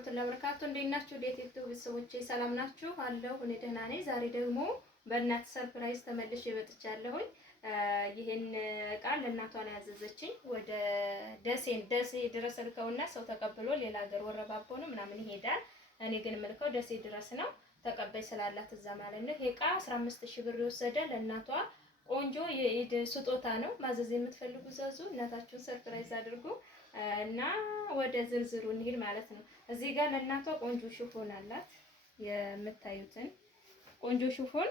ወራህመቱላሂ ወበረካቱ። እንዴት ናችሁ? የዩቲዩብ ቤተሰቦቼ ሰላም ናችሁ? አለሁ እኔ ደህና ነኝ። ዛሬ ደግሞ በእናት ሰርፕራይዝ ተመልሼ መጥቻለሁኝ። ይሄን እቃ ለእናቷ ነው ያዘዘችኝ። ወደ ደሴ ድረስ ልከውና ሰው ተቀብሎ ሌላ ሀገር ወረባቦ ነው ምናምን ይሄዳል። እኔ ግን መልከው ደሴ ድረስ ነው ተቀባይ ስላላት እዛ ማለት ነው። ይሄ እቃ 15000 ብር የወሰደ ለእናቷ ቆንጆ የኢድ ስጦታ ነው። ማዘዝ የምትፈልጉ ዘዙ፣ እናታችሁን ሰርፕራይዝ አድርጉ እና ወደ ዝርዝሩ እንሂድ ማለት ነው። እዚህ ጋር ለእናቷ ቆንጆ ሽፎን አላት። የምታዩትን ቆንጆ ሽፎን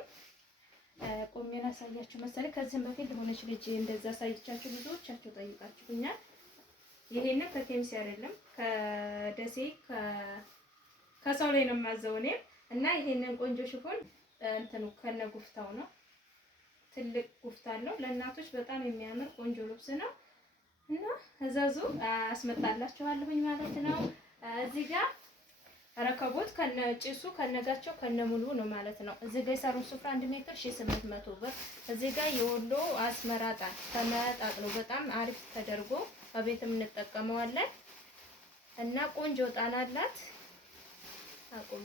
ቆሜ ላሳያችሁ መሰለኝ። ከዚህም በፊት ለሆነች ልጅ እንደዛ ሳይቻችሁ ብዙዎቻችሁ ጠይቃችሁኛል። ይሄንን ከኬሚስ አይደለም ከደሴ ከሰው ላይ ነው የማዘው እኔ እና ይሄንን ቆንጆ ሽፎን እንትኑ ከነ ጉፍታው ነው። ትልቅ ጉፍታ አለው። ለእናቶች በጣም የሚያምር ቆንጆ ልብስ ነው እና እዛዙ አስመጣላችኋለሁኝ ማለት ነው። እዚህ ጋር ረከቦት ከነ ጭሱ ከነጋቸው ከነ ሙሉ ነው ማለት ነው። እዚህ ጋር የሳሩን ሱፍራ 1 ሜትር 1800 ብር። እዚህ ጋር የወሎ አስመራ ጣን ተመጣጥሎ በጣም አሪፍ ተደርጎ በቤትም እንጠቀመዋለን እና ቆንጆ ጣን አላት። አቁሙ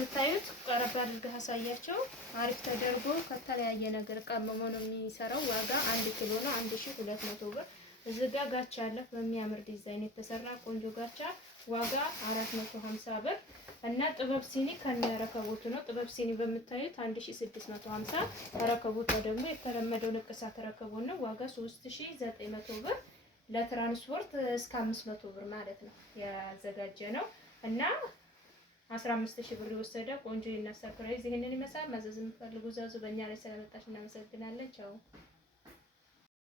ታዩት ቀረብ አድርገህ አሳያቸው። አሪፍ ተደርጎ ከተለያየ ነገር ቀመሞ ነው የሚሰራው። ዋጋ 1 ኪሎ ነው 1200 ብር። እዚህ ጋር ጋቻ አለ በሚያምር ዲዛይን የተሰራ ቆንጆ ጋቻ ዋጋ 450 ብር እና ጥበብ ሲኒ ከነረከቦቱ ነው። ጥበብ ሲኒ በምታዩት 1650። ረከቦቷ ደግሞ የተለመደው ንቅሳት ረከቦት ነው። ዋጋ 3900 ብር። ለትራንስፖርት እስከ 500 ብር ማለት ነው ያዘጋጀ ነው እና 15000 ብር የወሰደ ቆንጆ የእናት ሰርፕራይዝ ይሄንን ይመስላል። ማዘዝ የምትፈልጉ ዘዙ። በእኛ ላይ ስለመጣች እናመሰግናለን። ቻው